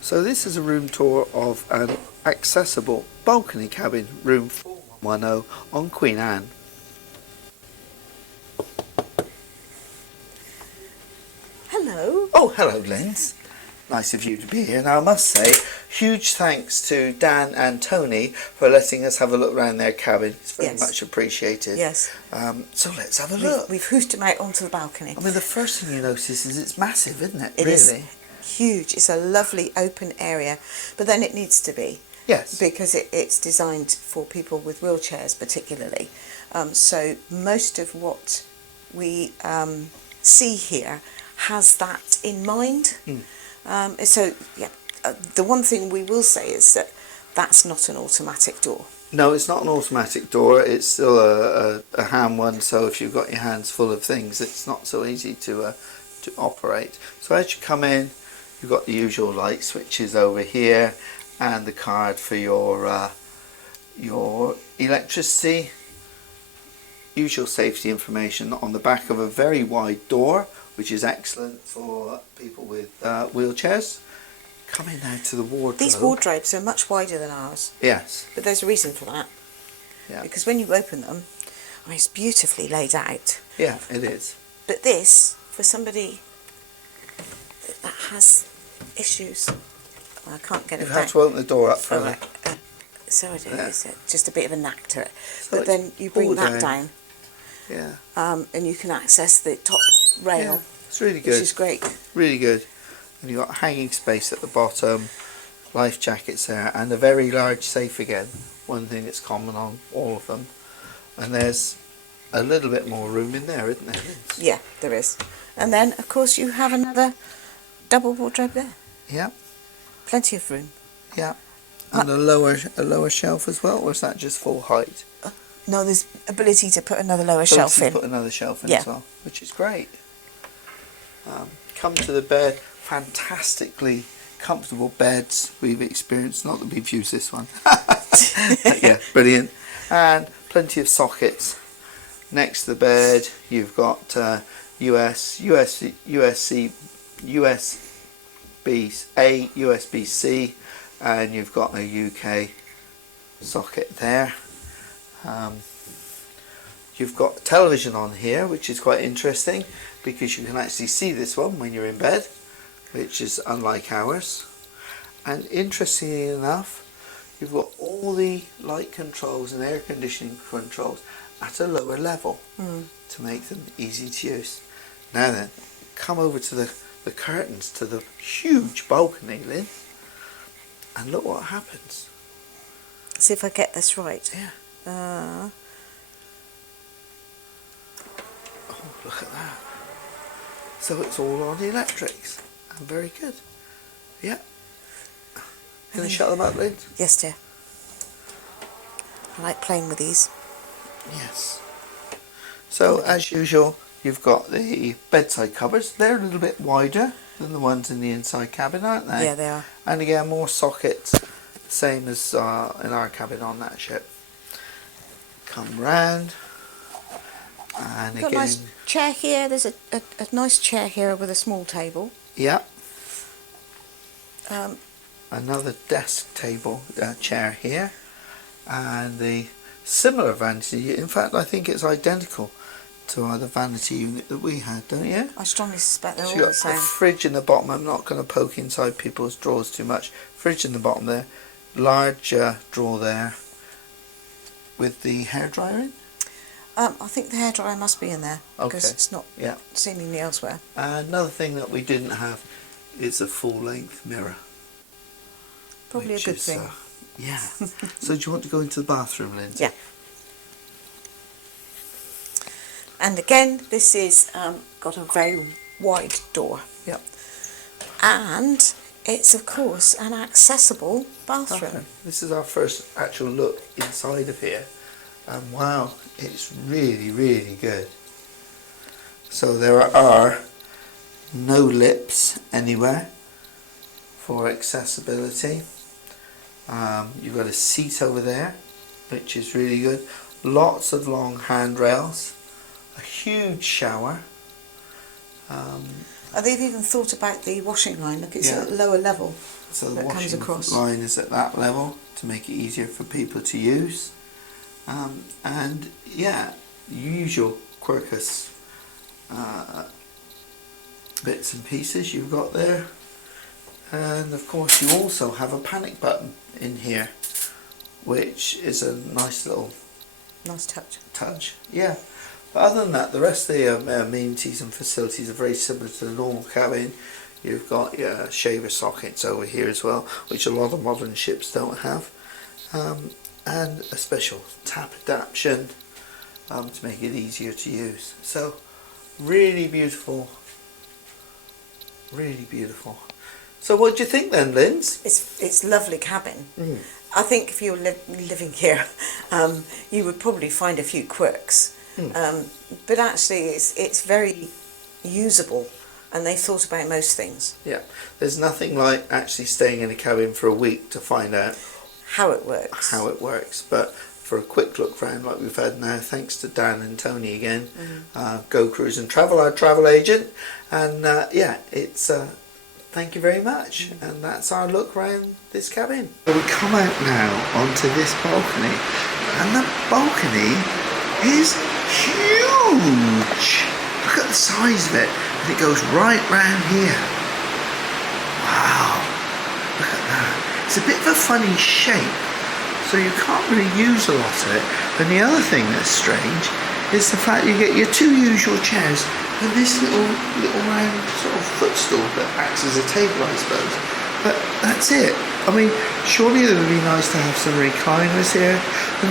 So this is a room tour of an accessible balcony cabin, room 4110 on Queen Anne. Hello. Oh, hello, Linz. Nice of you to be here. Now, I must say, huge thanks to Dan and Tony for letting us have a look around their cabin. It's very much appreciated. Yes. So let's have a look. We've hoosed them out onto the balcony. I mean, the first thing you notice is it's massive, isn't it? It really is huge. It's a lovely open area, but then it needs to be. Yes. Because it's designed for people with wheelchairs particularly. So most of what we see here has that in mind. The one thing we will say is that that's not an automatic door. No, it's not an automatic door. It's still a hand one, so if you've got your hands full of things, it's not so easy to operate. So as you come in, you've got the usual light switches over here and the card for your electricity. Usual safety information on the back of a very wide door, which is excellent for people with wheelchairs. Coming now to the wardrobe. These wardrobes are much wider than ours. Yes. But there's a reason for that. Yeah. Because when you open them, I mean, it's beautifully laid out. Yeah, it is. But this, for somebody that has issues, well, I can't get it You down. have to open the door up for it. So it is. It's just a bit of a knack to it. So but then you bring that down. Yeah. And you can access the top rail. Yeah, it's really good. Which is great. Really good. And you've got hanging space at the bottom, life jackets there, and a very large safe again. One thing that's common on all of them. And there's a little bit more room in there, isn't there, Vince? Yeah, there is. And then, of course, you have another double wardrobe there. Yeah. Plenty of room. Yeah. And a lower shelf as well, or is that just full height? No, there's ability to put another lower shelf in. Put another shelf in as well, which is great. Come to the bed. Fantastically comfortable beds we've experienced. Not that we've used this one. Yeah, brilliant. And plenty of sockets next to the bed. You've got USB-A, USB-C, and you've got a UK socket there. You've got television on here, which is quite interesting because you can actually see this one when you're in bed, which is unlike ours. And interestingly enough, you've got all the light controls and air conditioning controls at a lower level to make them easy to use. Now then, come over to the curtains to the huge balcony, Lynn, and look what happens. See if I get this right. Yeah. Oh, look at that. So it's all on the electrics. And very good. Yeah. Can you shut them up, Lynn? Yes, dear. I like playing with these. Yes. So, as usual, you've got the bedside cupboards. They're a little bit wider than the ones in the inside cabin, aren't they? Yeah, they are. And again, more sockets, same as in our cabin on that ship. Come round. And Got again, a nice chair here. There's a nice chair here with a small table. yeah. Another desk table chair here, and the similar vanity. In fact, I think it's identical to the vanity unit that we had, don't you? I strongly suspect they're So all you've the got a same. fridge in the bottom. I'm not going to poke inside people's drawers too much. Fridge in the bottom there, large drawer there with the hairdryer in. I think the hairdryer must be in there because Okay. it's not Yeah. seemingly elsewhere. Another thing that we didn't have is a full-length mirror. Probably a good thing. Yeah. So do you want to go into the bathroom, Lindsey? Yeah. And again, this is got a very wide door. Yep. And it's, of course, an accessible bathroom. Okay. This is our first actual look inside of here. And wow, it's really, really good. So there are no lips anywhere for accessibility. You've got a seat over there, which is really good. Lots of long handrails. A huge shower. They've even thought about the washing line. Look, it's Yeah. at a lower level. So the that comes washing across. line is at that level to make it easier for people to use. And yeah, you use your Quercus bits and pieces you've got there. And of course you also have a panic button in here, which is a nice little touch. Yeah. But other than that, the rest of the amenities and facilities are very similar to the normal cabin. You've got your shaver sockets over here as well, which a lot of modern ships don't have, and a special tap adaptation to make it easier to use. So really beautiful, really beautiful. So what do you think then, Linz? It's lovely cabin. I think if you were living here, you would probably find a few quirks, but actually it's very usable, and they've thought about most things. Yeah, there's nothing like actually staying in a cabin for a week to find out how it works. But for a quick look round like we've had now, thanks to Dan and Tony again, GoCruise&Travel, our travel agent, and yeah, it's thank you very much. And that's our look round this cabin. So we come out now onto this balcony, and the balcony is huge. Look at the size of it, and it goes right round here. Wow, look at that. It's a bit of a funny shape, so you can't really use a lot of it. And the other thing that's strange is the fact you get your two usual chairs and this little round sort of footstool that acts as a table, I suppose. But that's it. I mean, surely it would be nice to have some recliners here,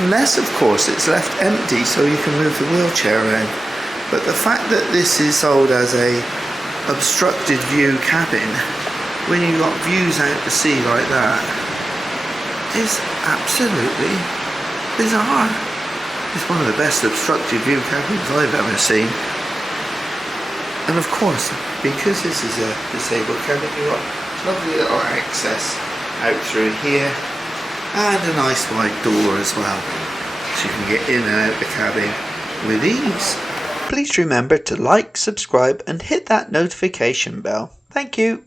unless of course it's left empty so you can move the wheelchair around. But the fact that this is sold as a obstructed view cabin, when you've got views out to sea like that, is absolutely bizarre. It's one of the best obstructed view cabins I've ever seen. And of course, because this is a disabled cabin, you've got lovely little access out through here, and a nice wide door as well, so you can get in and out the cabin with ease. Please remember to like, subscribe and hit that notification bell. Thank you.